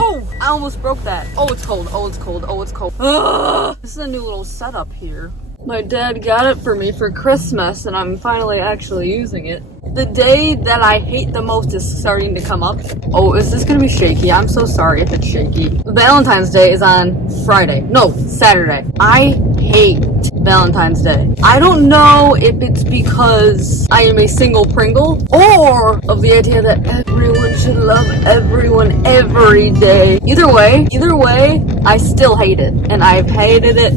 Oh, I almost broke that. Oh, it's cold. Oh, it's cold. Oh, it's cold. Ugh. This is a new little setup here. My dad got it for me for Christmas, and I'm finally actually using it. The day that I hate the most is starting to come up. Oh, is this gonna be shaky? I'm so sorry if it's shaky. Valentine's Day is on Friday. No, Saturday. I hate Valentine's Day. I don't know if it's because I am a single Pringle or of the idea that everyone should love everyone every day. Either way, I still hate it, and I've hated it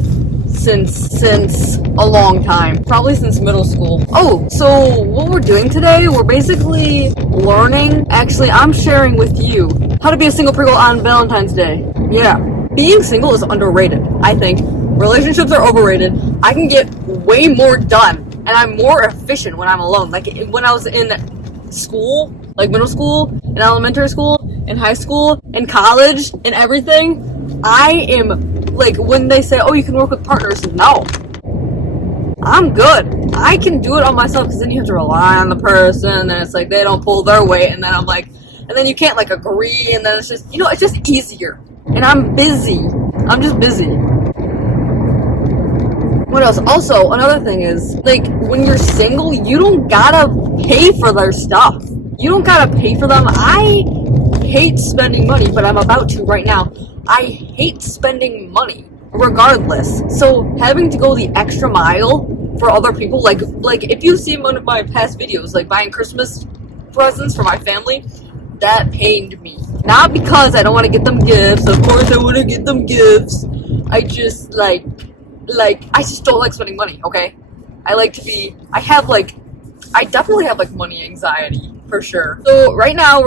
since a long time, probably since middle school. Oh, so what we're doing today, we're basically learning, actually I'm sharing with you how to be a single Pringle on Valentine's Day. Yeah, being single is underrated, I think. Relationships are overrated. I can get way more done, and I'm more efficient when I'm alone. Like when I was in school, like middle school, in elementary school, in high school, in college, in everything, I am like, when they say, oh, you can work with partners, no. I'm good. I can do it on myself, because then you have to rely on the person, and then it's like they don't pull their weight, and then I'm like, and then you can't like agree, and then it's just, it's just easier. And I'm busy. I'm just busy. What else? Also, another thing is, like, when you're single, you don't gotta pay for their stuff. You don't gotta pay for them. I hate spending money, but I'm about to right now. I hate spending money, regardless. So having to go the extra mile for other people, like if you see one of my past videos, like buying Christmas presents for my family, that pained me. Not because I don't want to get them gifts. Of course I want to get them gifts. I just I just don't like spending money. Okay, I definitely have like money anxiety. For sure. So right now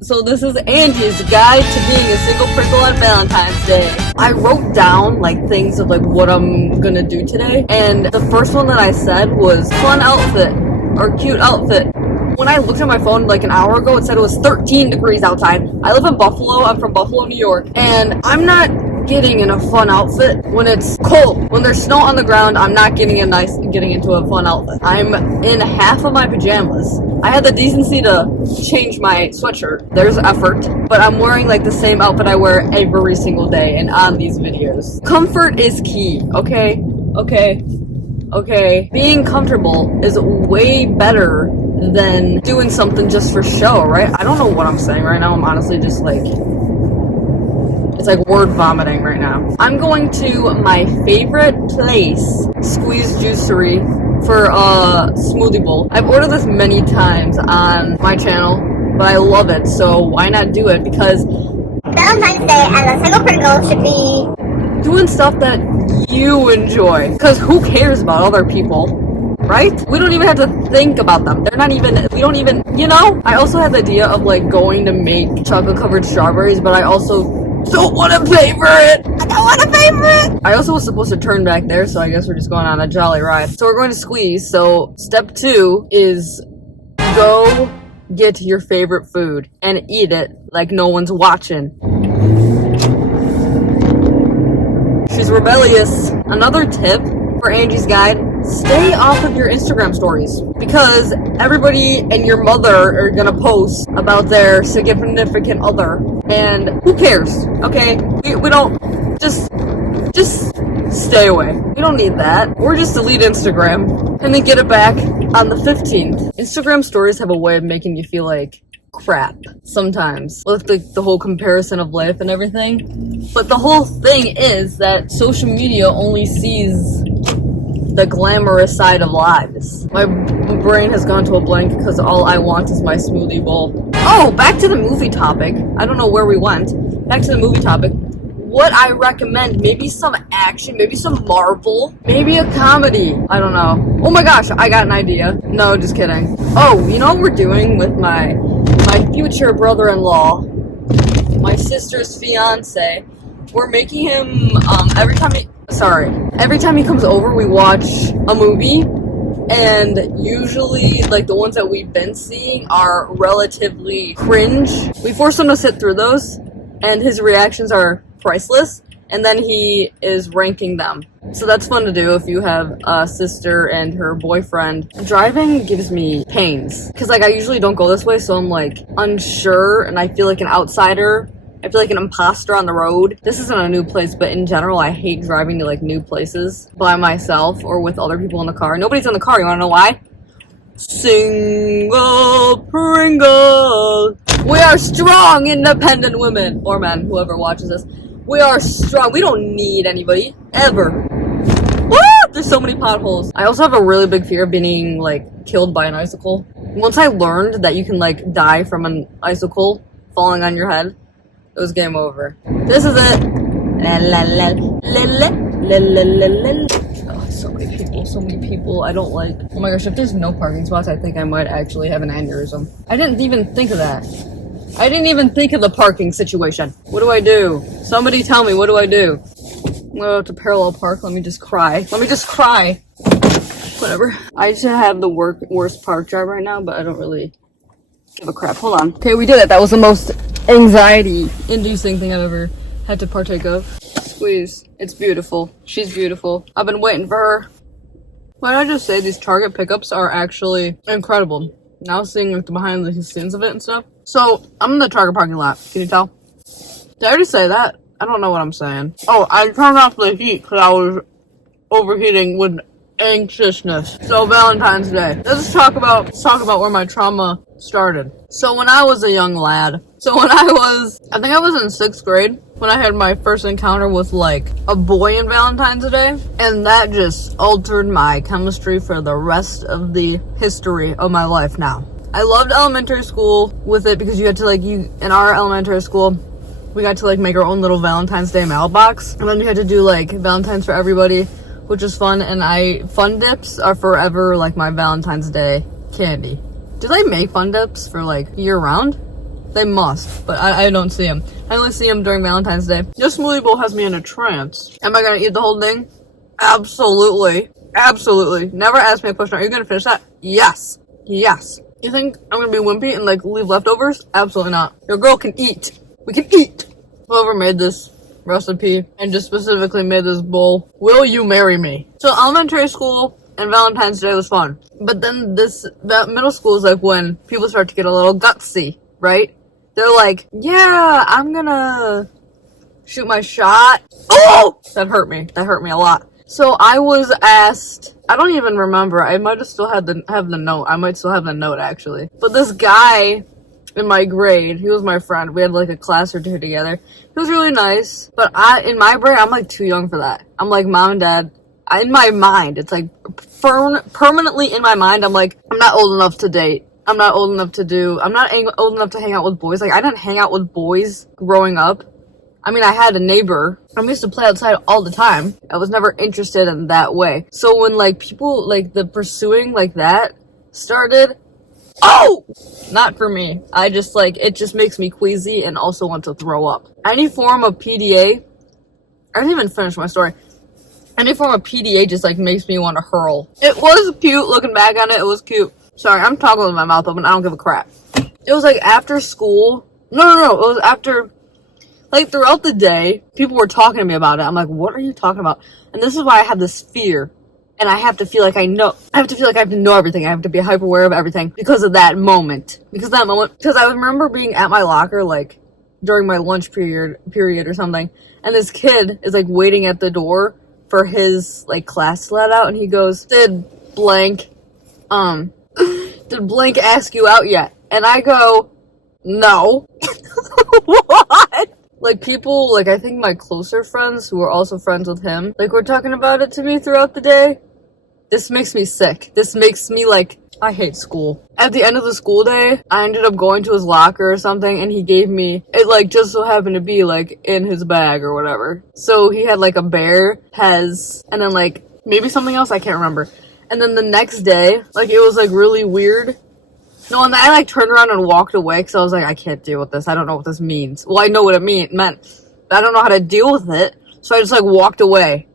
so this is Angie's guide to being a single Pringle on Valentine's Day. I wrote down like things of like what I'm gonna do today, and the first one that I said was fun outfit or cute outfit. When I looked at my phone like an hour ago, it said it was 13 degrees outside. I live in Buffalo. I'm from Buffalo, New York, and I'm not getting in a fun outfit when it's cold. When there's snow on the ground, I'm not getting into a fun outfit. I'm in half of my pajamas. I had the decency to change my sweatshirt. There's effort, but I'm wearing like the same outfit I wear every single day and on these videos. Comfort is key, okay? Okay. Being comfortable is way better than doing something just for show, right? I don't know what I'm saying right now. I'm honestly just like, it's like word vomiting right now. I'm going to my favorite place, Squeeze Juicery, for a smoothie bowl. I've ordered this many times on my channel, but I love it, so why not do it? Because Valentine's Day and a single Pringle should be doing stuff that you enjoy. Because who cares about other people, right? We don't even have to think about them. I also had the idea of like going to make chocolate covered strawberries, but I also don't want to pay for it. I don't want to pay for it. I also was supposed to turn back there, so I guess we're just going on a jolly ride. So we're going to Squeeze. So step 2 is go get your favorite food and eat it like no one's watching. She's rebellious. Another tip for Angie's guide: stay off of your Instagram stories, because everybody and your mother are gonna post about their significant other, and who cares? Okay, we don't just stay away. We don't need that. Or just delete Instagram and then get it back on the 15th. Instagram stories have a way of making you feel like crap sometimes, with the whole comparison of life and everything. But the whole thing is that social media only sees the glamorous side of lives. My brain has gone to a blank because all I want is my smoothie bowl. Oh, back to the movie topic. I don't know where we went. Back to the movie topic. What I recommend, maybe some action, maybe some Marvel, maybe a comedy. I don't know. Oh my gosh, I got an idea. No, just kidding. Oh, you know what we're doing with my future brother-in-law, my sister's fiance? We're making him, every time he comes over, we watch a movie, and usually, like, the ones that we've been seeing are relatively cringe. We force him to sit through those, and his reactions are priceless, and then he is ranking them. So that's fun to do if you have a sister and her boyfriend. Driving gives me pains, because, like, I usually don't go this way, so I'm, like, unsure, and I feel like an outsider I feel like an imposter on the road. This isn't a new place, but in general, I hate driving to like new places by myself or with other people in the car. Nobody's in the car. You want to know why? Single Pringle. We are strong, independent women or men, whoever watches this. We are strong. We don't need anybody ever. Woo! There's so many potholes. I also have a really big fear of being like killed by an icicle. Once I learned that you can like die from an icicle falling on your head, it was game over. This is it. La la la la la la la la la. Oh, so many people. I don't like. Oh my gosh, if there's no parking spots, I think I might actually have an aneurysm. I didn't even think of that. I didn't even think of the parking situation. What do I do? Somebody tell me, what do I do? I'm gonna go to parallel park. Let me just cry. Whatever. I should have the worst park job right now, but I don't really give a crap. Hold on. Okay, we did it. That was the most anxiety-inducing thing I've ever had to partake of. Squeeze. It's beautiful. She's beautiful. I've been waiting for her. Why did I just say these Target pickups are actually incredible? Now seeing like the behind the scenes of it and stuff. So, I'm in the Target parking lot. Can you tell? Did I already say that? I don't know what I'm saying. Oh, I turned off the heat because I was overheating with anxiousness. So, Valentine's Day. Let's talk about where my trauma started. So, when I was a young lad. I think I was in 6th grade when I had my first encounter with like a boy in Valentine's Day. And that just altered my chemistry for the rest of the history of my life now. I loved elementary school with it because you had to like, in our elementary school, we got to like make our own little Valentine's Day mailbox. And then we had to do like Valentine's for everybody, which was fun. And Fun Dips are forever like my Valentine's Day candy. Do they make Fun Dips for like year round? They must, but I don't see them. I only see them during Valentine's Day. This smoothie bowl has me in a trance. Am I gonna eat the whole thing? Absolutely. Absolutely. Never ask me a question. Are you gonna finish that? Yes. Yes. You think I'm gonna be wimpy and like leave leftovers? Absolutely not. Your girl can eat. We can eat. Whoever made this recipe and just specifically made this bowl, will you marry me? So elementary school and Valentine's Day was fun. But then middle school is like when people start to get a little gutsy, right? They're like, yeah, I'm gonna shoot my shot. Oh! That hurt me. That hurt me a lot. So I was asked, I don't even remember. I might have still have the note. I might still have the note actually. But this guy in my grade, he was my friend. We had like a class or two together. He was really nice. But in my brain, I'm like too young for that. I'm like, mom and dad, in my mind, it's like permanently in my mind, I'm like, I'm not old enough to date. I'm not old enough to hang out with boys. Like, I didn't hang out with boys growing up. I mean, I had a neighbor. I used to play outside all the time. I was never interested in that way. So when, like, people, like, the pursuing like that started, oh! Not for me. I just, like, it just makes me queasy and also want to throw up. Any form of PDA, I didn't even finish my story. Any form of PDA just, like, makes me want to hurl. It was cute. Looking back on it, it was cute. Sorry, I'm talking with my mouth open. I don't give a crap. It was, like, after school. No. It was after, like, throughout the day, people were talking to me about it. I'm like, what are you talking about? And this is why I have this fear. And I have to feel like I know. I have to feel like I have to know everything. I have to be hyper aware of everything because of that moment. Because I remember being at my locker, like, during my lunch period or something. And this kid is, like, waiting at the door for his, like, class to let out. And he goes, did blank ask you out yet? And I go, no. What? Like, people, like, I think my closer friends who are also friends with him, like, were talking about it to me throughout the day. This makes me sick. This makes me, like, I hate school. At the end of the school day, I ended up going to his locker or something, and he gave me, it, like, just so happened to be, like, in his bag or whatever. So he had, like, a bear, Pez, and then, like, maybe something else, I can't remember. And then the next day, like, it was, like, really weird. No, and I, like, turned around and walked away, because I was like, I can't deal with this. I don't know what this means. Well, I know what it meant. But I don't know how to deal with it. So I just, like, walked away.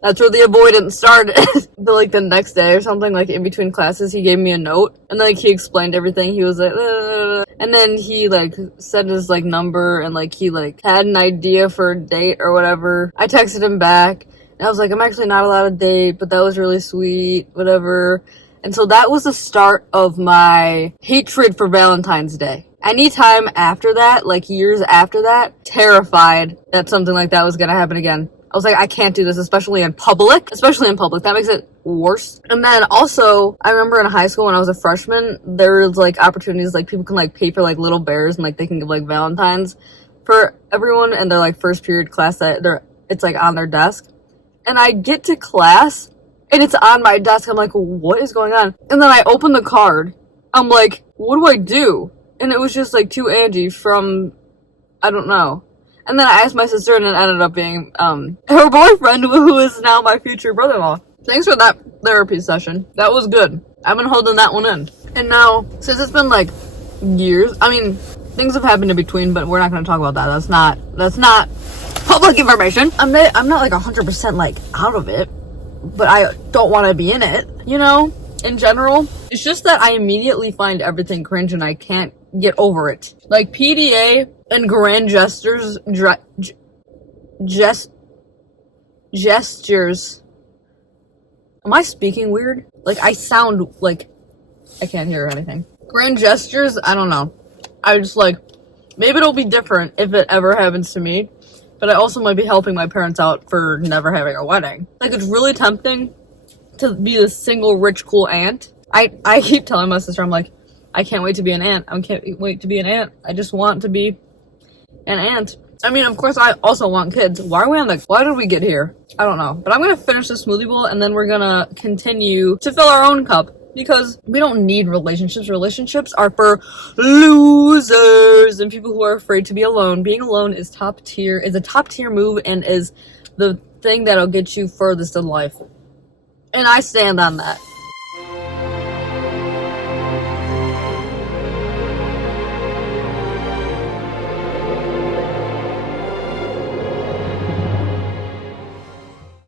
That's where the avoidance started. But, like, the next day or something, like, in between classes, he gave me a note. And, like, he explained everything. He was like, and then he, like, said his, like, number. And, like, he, like, had an idea for a date or whatever. I texted him back. And I was like, I'm actually not allowed to date. But that was really sweet. Whatever. And so that was the start of my hatred for Valentine's Day. anytime after that, like years after that, terrified that something like that was gonna happen again. I was like, I can't do this, especially in public. Especially in public. That makes it worse. And then also, I remember in high school when I was a freshman, there was like opportunities, like people can like pay for like little bears and like they can give like Valentines for everyone in their like first period class that it's like on their desk. And I get to class and it's on my desk. I'm like, what is going on? And then I open the card. I'm like, what do I do? And it was just like to Angie from, I don't know. And then I asked my sister, and it ended up being her boyfriend, who is now my future brother-in-law. Thanks for that therapy session. That was good. I've been holding that one in. And now, since it's been like years, I mean, things have happened in between, but we're not going to talk about that. That's not public information. I'm not like 100% like out of it, but I don't want to be in it, you know, in general. It's just that I immediately find everything cringe and I can't get over it. Like PDA and grand gestures, gestures. Am I speaking weird? Like I sound like I can't hear anything. Grand gestures, I don't know. I just like, maybe it'll be different if it ever happens to me, but I also might be helping my parents out for never having a wedding. Like it's really tempting to be the single rich cool aunt. I keep telling my sister, I'm like, I can't wait to be an aunt. I can't wait to be an aunt. I just want to be an aunt. I mean, of course, I also want kids. Why did we get here? I don't know. But I'm going to finish the smoothie bowl and then we're going to continue to fill our own cup because we don't need relationships. Relationships are for losers and people who are afraid to be alone. Being alone is a top tier move and is the thing that'll get you furthest in life. And I stand on that.